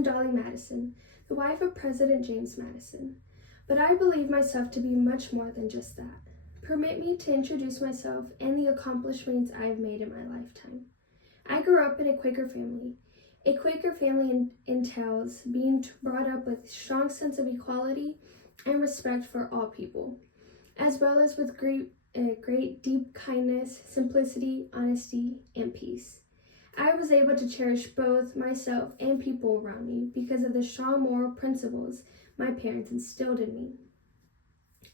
I'm Dolley Madison, the wife of President James Madison, but I believe myself to be much more than just that. Permit me to introduce myself and the accomplishments I have made in my lifetime. I grew up in a Quaker family. A Quaker family entails being brought up with a strong sense of equality and respect for all people, as well as with great deep kindness, simplicity, honesty, and peace. I was able to cherish both myself and people around me because of the strong moral principles my parents instilled in me.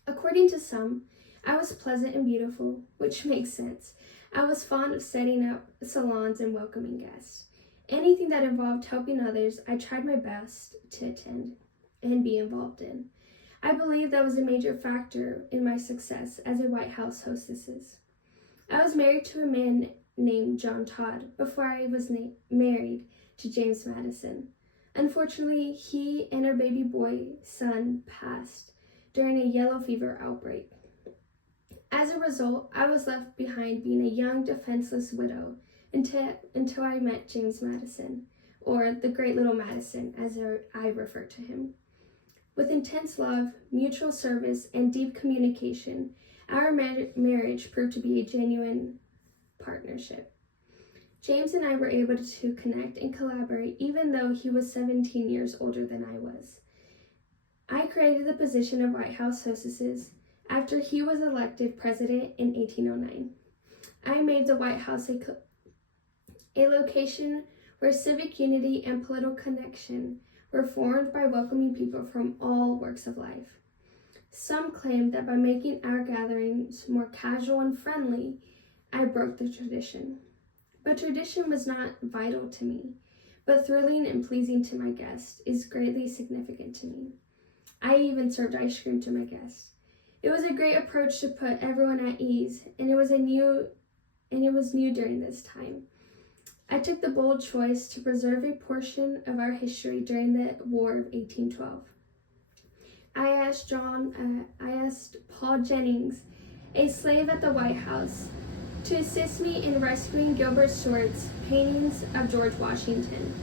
According to some, I was pleasant and beautiful, which makes sense. I was fond of setting up salons and welcoming guests. Anything that involved helping others, I tried my best to attend and be involved in. I believe that was a major factor in my success as a White House hostess. I was married to a man named John Todd before I was married to James Madison. Unfortunately, he and our baby boy son passed during a yellow fever outbreak. As a result, I was left behind being a young, defenseless widow until I met James Madison, or the Great Little Madison, as I refer to him. With intense love, mutual service, and deep communication, our marriage proved to be a genuine partnership. James and I were able to connect and collaborate even though he was 17 years older than I was. I created the position of White House hostesses after he was elected president in 1809. I made the White House a location where civic unity and political connection were formed by welcoming people from all walks of life. Some claim that by making our gatherings more casual and friendly, I broke the tradition. But tradition was not vital to me, but thrilling and pleasing to my guests is greatly significant to me. I even served ice cream to my guests. It was a great approach to put everyone at ease, and it was new during this time. I took the bold choice to preserve a portion of our history during the War of 1812. I asked Paul Jennings, a slave at the White House, to assist me in rescuing Gilbert Stuart's paintings of George Washington.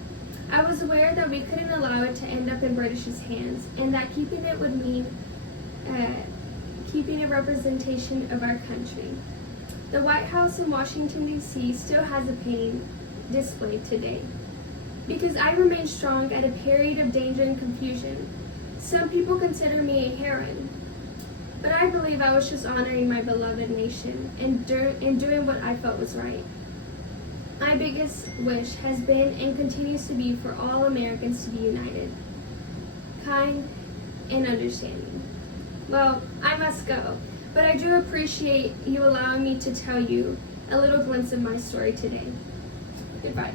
I was aware that we couldn't allow it to end up in British's hands, and that keeping it would mean keeping a representation of our country. The White House in Washington, D.C. still has a painting displayed today. Because I remained strong at a period of danger and confusion, some people consider me a heroine, but I believe I was just honoring my beloved nation and doing what I felt was right. My biggest wish has been and continues to be for all Americans to be united, kind, and understanding. Well, I must go, but I do appreciate you allowing me to tell you a little glimpse of my story today. Goodbye.